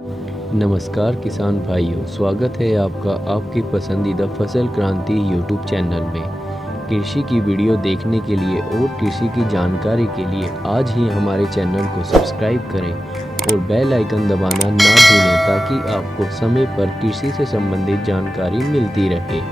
नमस्कार किसान भाइयों, स्वागत है आपका आपकी पसंदीदा फसल क्रांति यूट्यूब चैनल में। कृषि की वीडियो देखने के लिए और कृषि की जानकारी के लिए आज ही हमारे चैनल को सब्सक्राइब करें और बेल आइकन दबाना ना भूलें ताकि आपको समय पर कृषि से संबंधित जानकारी मिलती रहे।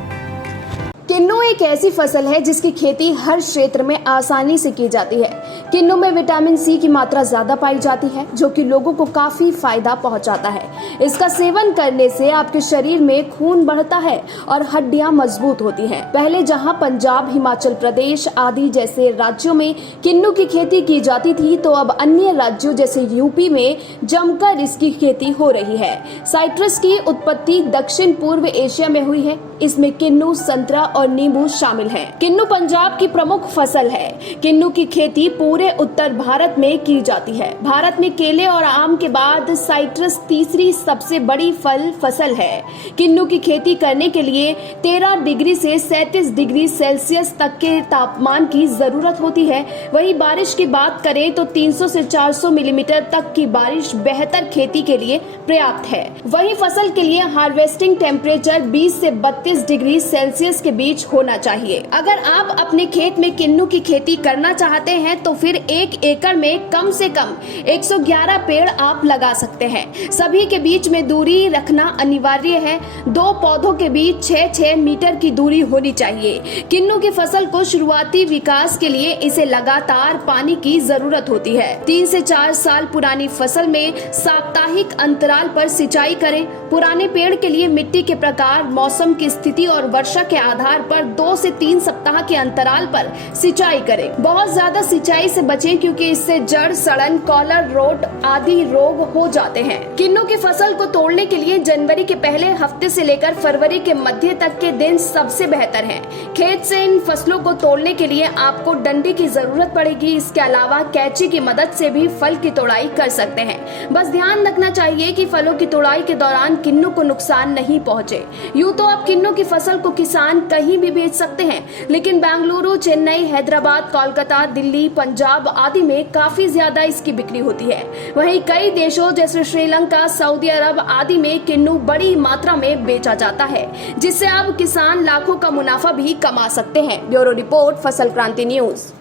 किन्नू एक ऐसी फसल है जिसकी खेती हर क्षेत्र में आसानी से की जाती है। किन्नू में विटामिन सी की मात्रा ज्यादा पाई जाती है, जो कि लोगों को काफी फायदा पहुंचाता है। इसका सेवन करने से आपके शरीर में खून बढ़ता है और हड्डियां मजबूत होती हैं। पहले जहां पंजाब, हिमाचल प्रदेश आदि जैसे राज्यों में किन्नू की खेती की जाती थी, तो अब अन्य राज्यों जैसे यूपी में जमकर इसकी खेती हो रही है। साइट्रस की उत्पत्ति दक्षिण पूर्व एशिया में हुई है। इसमें किन्नू, संतरा और नींबू शामिल हैं। किन्नू पंजाब की प्रमुख फसल है। किन्नू की खेती पूरे उत्तर भारत में की जाती है। भारत में केले और आम के बाद साइट्रस तीसरी सबसे बड़ी फसल है। किन्नू की खेती करने के लिए 13 डिग्री से 37 डिग्री सेल्सियस तक के तापमान की जरूरत होती है। वहीं बारिश की बात करें तो 300 से 400 मिलीमीटर तक की बारिश बेहतर खेती के लिए पर्याप्त है। वहीं फसल के लिए हार्वेस्टिंग टेम्परेचर 20 से 32 डिग्री सेल्सियस के बीच होना चाहिए। अगर आप अपने खेत में किन्नू की खेती करना चाहते हैं तो फिर 1 एकड़ में कम से कम 111 पेड़ आप लगा सकते हैं। सभी के बीच में दूरी रखना अनिवार्य है। 2 पौधों के बीच 6-6 मीटर की दूरी होनी चाहिए। किन्नू की फसल को शुरुआती विकास के लिए इसे लगातार पानी की जरूरत होती है। 3 से 4 साल पुरानी फसल में साप्ताहिक अंतराल पर सिंचाई करें। पुराने पेड़ के लिए मिट्टी के प्रकार, मौसम की स्थिति और वर्षा के आधार पर 2 से 3 सप्ताह के अंतराल पर सिंचाई करें। बहुत ज्यादा सिंचाई से बचें क्योंकि इससे जड़ सड़न, कॉलर रोट आदि रोग हो जाते हैं। किन्नू की फसल को तोड़ने के लिए जनवरी के पहले हफ्ते से लेकर फरवरी के मध्य तक के दिन सबसे बेहतर हैं। खेत से इन फसलों को तोड़ने के लिए आपको डंडी की जरूरत पड़ेगी। इसके अलावा कैंची की मदद से भी फल की तोड़ाई कर सकते हैं। बस ध्यान रखना चाहिए कि फलों की तोड़ाई के दौरान किन्नू को नुकसान नहीं पहुंचे। यूं तो आप किन्नू की फसल को किसान कहीं भी बेच सकते हैं, लेकिन बेंगलुरु, चेन्नई, हैदराबाद, कोलकाता, दिल्ली, पंजाब आदि में काफी ज्यादा इसकी बिक्री होती है। वहीं कई देशों जैसे श्रीलंका, सऊदी अरब आदि में किन्नू बड़ी मात्रा में बेचा जाता है, जिससे अब किसान लाखों का मुनाफा भी कमा सकते हैं। ब्यूरो रिपोर्ट, फसल क्रांति न्यूज।